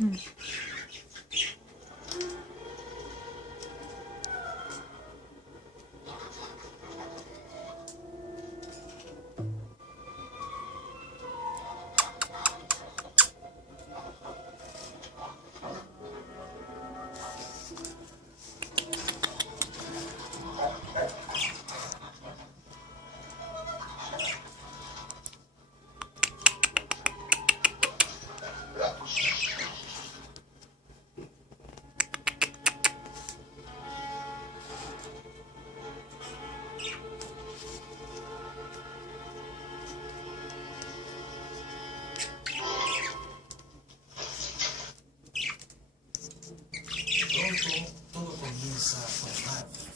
Mm. Pronto todo comienza con Marvel.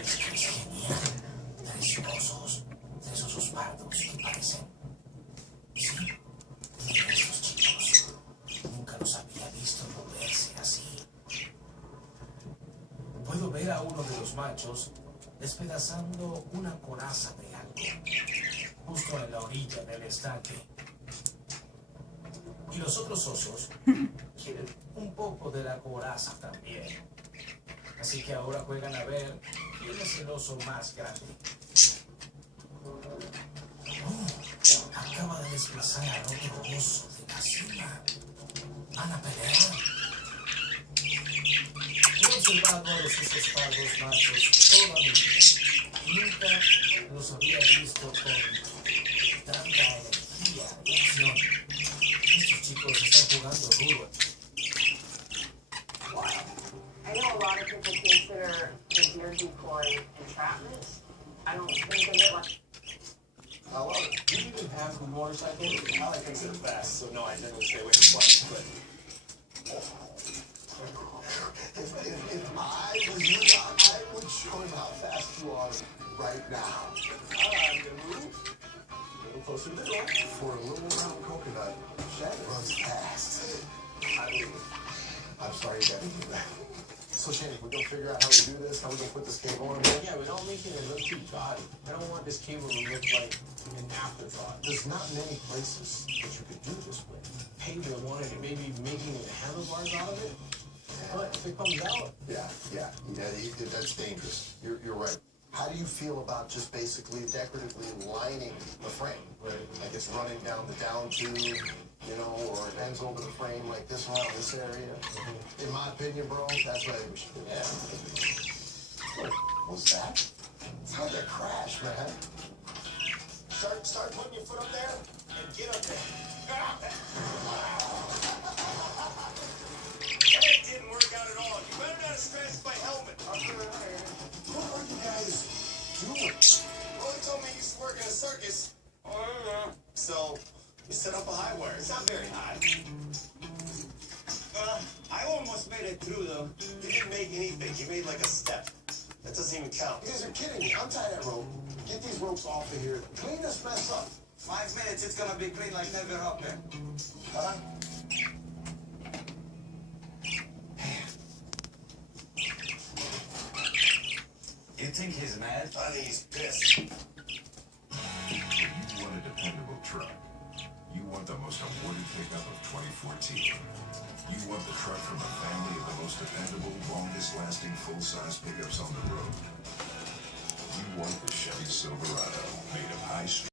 Es que es genial. Tres osos, tres osos pardos que parecen. Sí, mira estos chicos. Nunca los había visto moverse así. Puedo ver a uno de los machos despedazando una coraza de algo, justo en la orilla del estanque. Y los otros osos quieren un poco de la coraza también. Así que ahora juegan a ver quién es el oso más grande. Oh, acaba de desplazar al otro oso de la cima. Van a pelear. He observado a los osos pardos machos toda mi vida. Nunca los había visto con tanta energía y acción. Estos chicos están jugando duro. I know a lot of people consider the deer decoy entrapment. I don't think of it like. I love it. Do you even have the motorcycle? I like things that are fast, so no, I generally stay away from bikes, but. If I was you, I would show him how fast you are right now. I'm gonna move a little closer to the door. For a little round coconut, Shaq runs fast. I believe it. I'm sorry you got to do that. So, Shannon, we're going to figure out how we do this, how we're going to put this cable on. Yeah, but don't make it look too gaudy. I don't want this cable to look like an afterthought. There's not many places that you could do this with. Maybe I wanted it, maybe making the handlebars out of it. But if it comes out, Yeah, that's dangerous. You're right. How do you feel about just basically decoratively lining the frame? Right. Like it's running down the down tube, or it ends over the frame like this around this area. Mm-hmm. In my opinion, bro, that's what I think we should do. yeah. What's that? It's like a crash, man. Start putting your foot up there and get up there. That didn't work out at all. You better not scratch my helmet. What are you guys doing? Rolly told me he used to work in a circus. So, we set up a high wire. It's not very high. I almost made it through, though. You didn't make anything. You made like a step. That doesn't even count. You guys are kidding me. Untie that rope. Get these ropes off of here. Clean this mess up. 5 minutes, it's gonna be clean like never happened. Huh? You think he's mad? I think he's pissed. You want a dependable truck. You want the most awarded pickup of 2014. You want the truck from a family of the most dependable, longest-lasting full-size pickups on the road. You want the Chevy Silverado, made of high-strength